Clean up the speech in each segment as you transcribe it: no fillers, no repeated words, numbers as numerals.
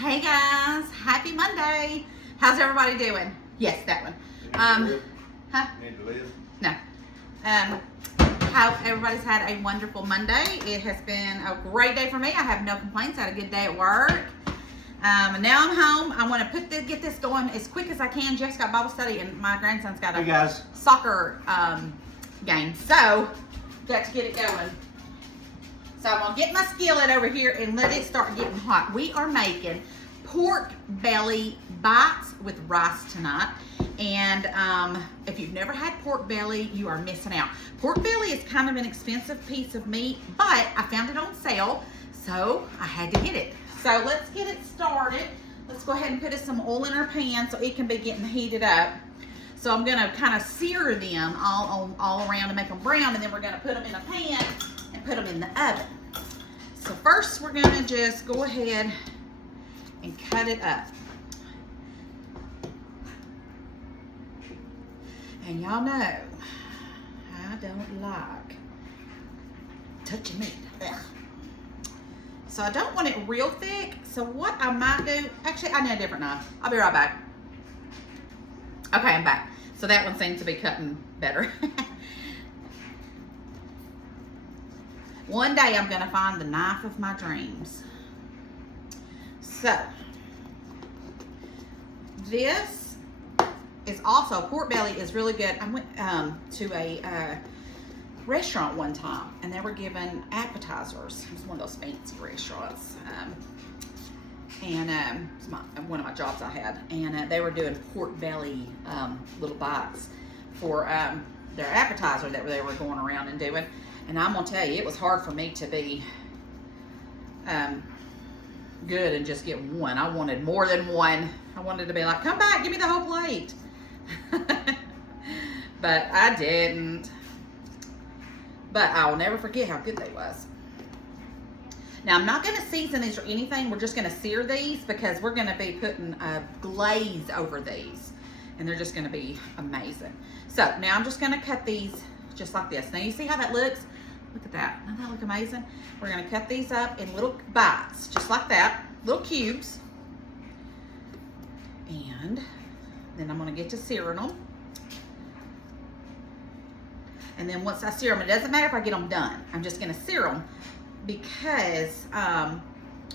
Hey guys, happy Monday. How's everybody doing? Yes, that one. Huh? Need to live? No. How everybody's had a wonderful Monday. It has been a great day for me. I have no complaints. I had a good day at work. And now I'm home. I want to get this going as quick as I can. Jeff's got Bible study and my grandson's got a soccer game. So, got to get it going. So I'm going to get my skillet over here and let it start getting hot. We are making pork belly bites with rice tonight. And if you've never had pork belly, you are missing out. Pork belly is kind of an expensive piece of meat, but I found it on sale, so I had to get it. So let's get it started. Let's go ahead and put some oil in our pan so it can be getting heated up. So I'm going to kind of sear them all around and make them brown, and then we're going to put them in a pan and put them in the oven. So first we're going to just go ahead and cut it up. And y'all know I don't like touching meat. Ugh. So I don't want it real thick. So what I might do, actually I need a different knife. I'll be right back. Okay, I'm back. So that one seems to be cutting better. One day I'm gonna find the knife of my dreams. So this is also, pork belly is really good. I went to a restaurant one time and they were given appetizers. It was one of those fancy restaurants. It's one of my jobs I had. And they were doing pork belly little bites for their appetizer that they were going around and doing. And I'm gonna tell you, it was hard for me to be good and just get one. I wanted more than one. I wanted to be like, come back, give me the whole plate. But I didn't. But I'll never forget how good they was. Now I'm not gonna season these or anything. We're just gonna sear these because we're gonna be putting a glaze over these. And they're just gonna be amazing. So now I'm just gonna cut these just like this. Now you see how that looks? Look at that. Doesn't that look amazing? We're going to cut these up in little bites, just like that, little cubes. And then I'm going to get to searing them. And then once I sear them, it doesn't matter if I get them done. I'm just going to sear them because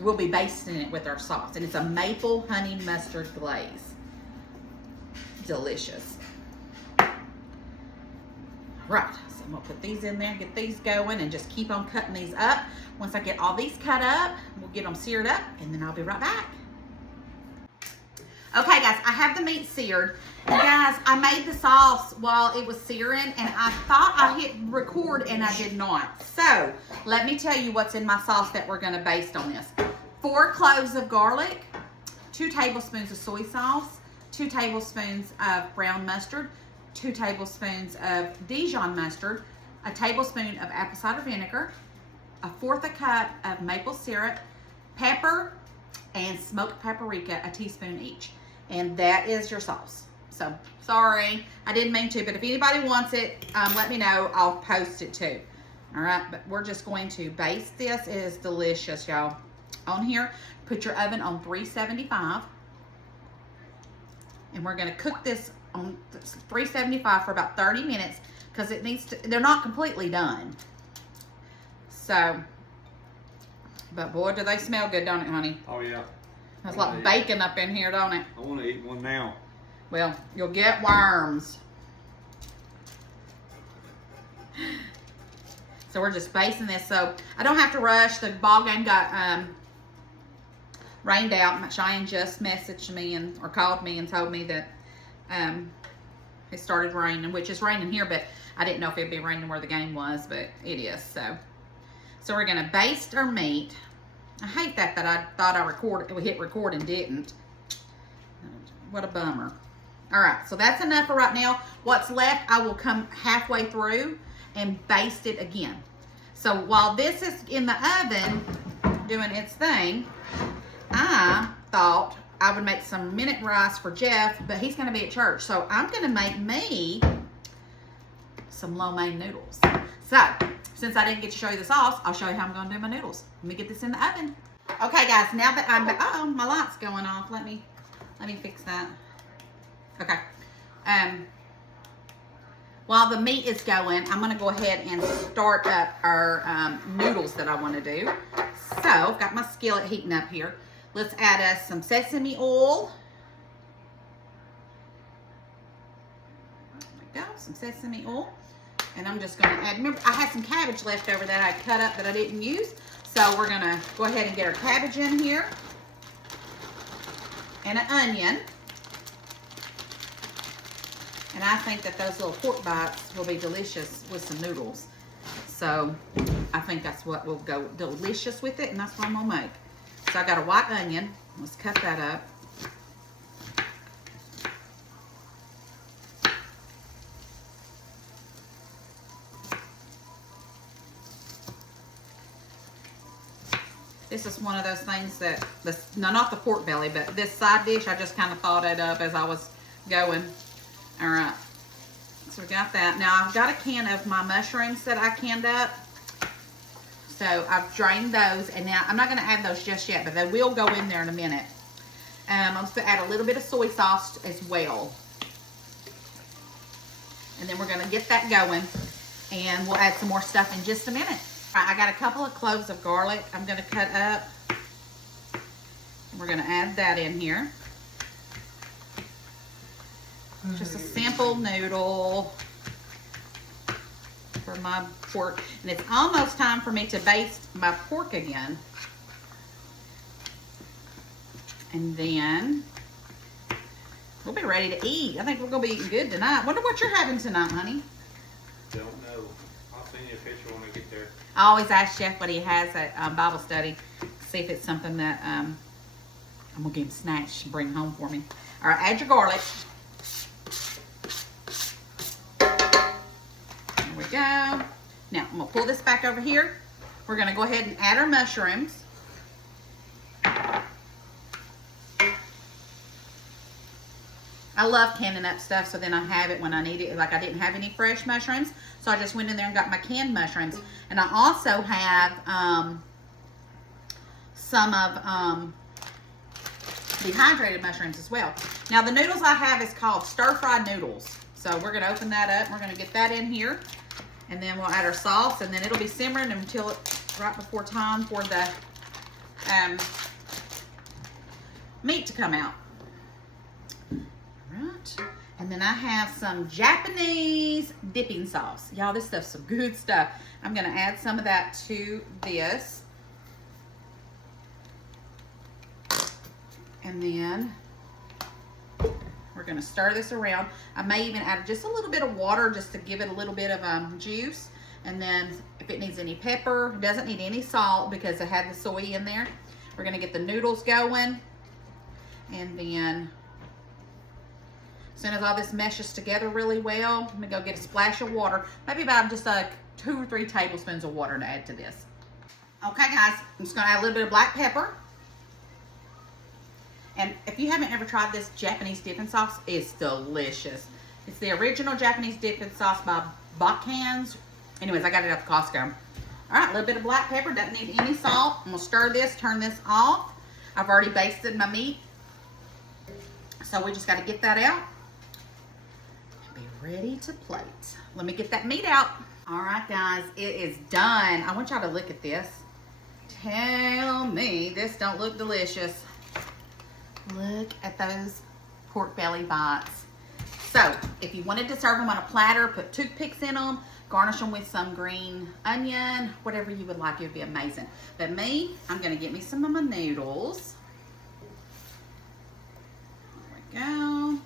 we'll be basting it with our sauce. And it's a maple honey mustard glaze. Delicious. Right, so I'm gonna put these in there, get these going, and just keep on cutting these up. Once I get all these cut up, we'll get them seared up, and then I'll be right back. Okay, guys, I have the meat seared. And guys, I made the sauce while it was searing, and I thought I hit record, and I did not. So, let me tell you what's in my sauce that we're gonna baste on this. 4 cloves of garlic, 2 tablespoons of soy sauce, 2 tablespoons of brown mustard, 2 tablespoons of Dijon mustard, a tablespoon of apple cider vinegar, 1/4 cup of maple syrup, pepper, and smoked paprika, a teaspoon each. And that is your sauce. So, sorry, I didn't mean to, but if anybody wants it, let me know. I'll post it too. All right, but we're just going to baste this. It is delicious, y'all. On here, put your oven on 375. And we're gonna cook this on 375 for about 30 minutes because it needs to, they're not completely done. So, but boy, do they smell good, don't it, honey? Oh, yeah. It's like bacon up in here, don't it? I want to eat one now. Well, you'll get worms. So we're just basting this so I don't have to rush. The ball game got rained out. Cheyenne just messaged me or called me and told me that it started raining, which is raining here, but I didn't know if it'd be raining where the game was, but it is. So we're gonna baste our meat. I hate that I thought we hit record and didn't. What a bummer. All right, so that's enough for right now. What's left, I will come halfway through and baste it again. So while this is in the oven doing its thing, I thought I would make some minute rice for Jeff, but he's gonna be at church. So I'm gonna make me some lo mein noodles. So since I didn't get to show you the sauce, I'll show you how I'm gonna do my noodles. Let me get this in the oven. Okay, guys, now that I'm, uh-oh, my light's going off. Let me fix that. Okay. While the meat is going, I'm going to go ahead and start up our noodles that I want to do. So, I've got my skillet heating up here. Let's add us some sesame oil. There we go, some sesame oil. And I'm just going to add, remember, I had some cabbage left over that I cut up that I didn't use. So, we're going to go ahead and get our cabbage in here. And an onion. And I think that those little pork bites will be delicious with some noodles. So I think that's what will go delicious with it, and that's what I'm gonna make. So I got a white onion. Let's cut that up. This is one of those things that, no, not the pork belly, but this side dish, I just kind of thought it up as I was going. All right, so we got that. Now I've got a can of my mushrooms that I canned up. So I've drained those, and now I'm not gonna add those just yet, but they will go in there in a minute. I'm gonna add a little bit of soy sauce as well. And then we're gonna get that going, and we'll add some more stuff in just a minute. All right, I got a couple of cloves of garlic I'm gonna cut up. We're gonna add that in here. Just a simple noodle for my pork. And it's almost time for me to baste my pork again. And then we'll be ready to eat. I think we're going to be eating good tonight. Wonder what you're having tonight, honey? Don't know. I'll send you a picture when I get there. I always ask Jeff what he has at Bible study. See if it's something that I'm going to give him snacks to bring home for me. All right, add your garlic. There we go. Now, I'm going to pull this back over here. We're going to go ahead and add our mushrooms. I love canning up stuff so then I have it when I need it. Like I didn't have any fresh mushrooms, so I just went in there and got my canned mushrooms. And I also have some of dehydrated mushrooms as well. Now the noodles I have is called stir-fried noodles. So we're going to open that up. We're going to get that in here. And then we'll add our sauce, and then it'll be simmering until it's right before time for the meat to come out. All right. And then I have some Japanese dipping sauce. Y'all, this stuff's some good stuff. I'm going to add some of that to this. And then we're going to stir this around. I may even add just a little bit of water just to give it a little bit of juice. And then if it needs any pepper, it doesn't need any salt because it had the soy in there. We're going to get the noodles going. And then as soon as all this meshes together really well, I'm going to go get a splash of water. Maybe about just like 2 or 3 tablespoons of water to add to this. Okay, guys, I'm just going to add a little bit of black pepper. And if you haven't ever tried this Japanese dipping sauce, it's delicious. It's the original Japanese dipping sauce by Bachans. Anyways, I got it at the Costco. All right, a little bit of black pepper. Doesn't need any salt. I'm going to stir this, turn this off. I've already basted my meat. So we just got to get that out and be ready to plate. Let me get that meat out. All right, guys, it is done. I want y'all to look at this. Tell me this don't look delicious. Look at those pork belly bites. So, if you wanted to serve them on a platter, put toothpicks in them, garnish them with some green onion, whatever you would like, it would be amazing. But me, I'm going to get me some of my noodles. There we go.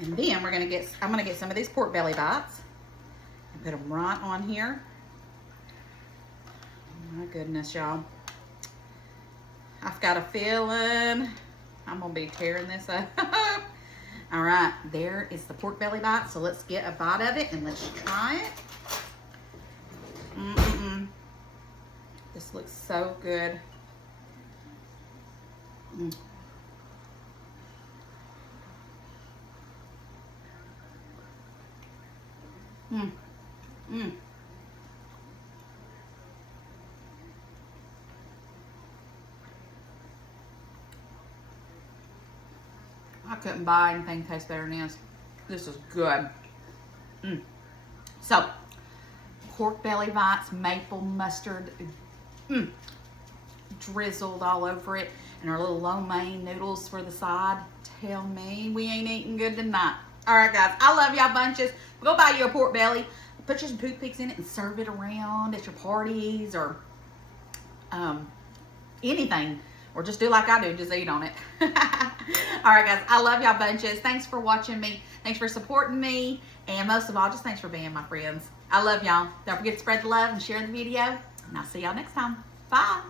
And then we're going to get, I'm going to get some of these pork belly bites and put them right on here. Oh my goodness, y'all. I've got a feeling I'm going to be tearing this up. All right, there is the pork belly bite. So let's get a bite of it and let's try it. This looks so good. I couldn't buy anything that tastes better than this. This is good. So, pork belly bites, maple mustard, drizzled all over it, and our little lo mein noodles for the side. Tell me we ain't eating good tonight. All right, guys, I love y'all bunches. Go buy you a pork belly, put your toothpicks in it, and serve it around at your parties or anything. Or just do like I do, just eat on it. All right, guys, I love y'all bunches. Thanks for watching me. Thanks for supporting me. And most of all, just thanks for being my friends. I love y'all. Don't forget to spread the love and share the video. And I'll see y'all next time. Bye.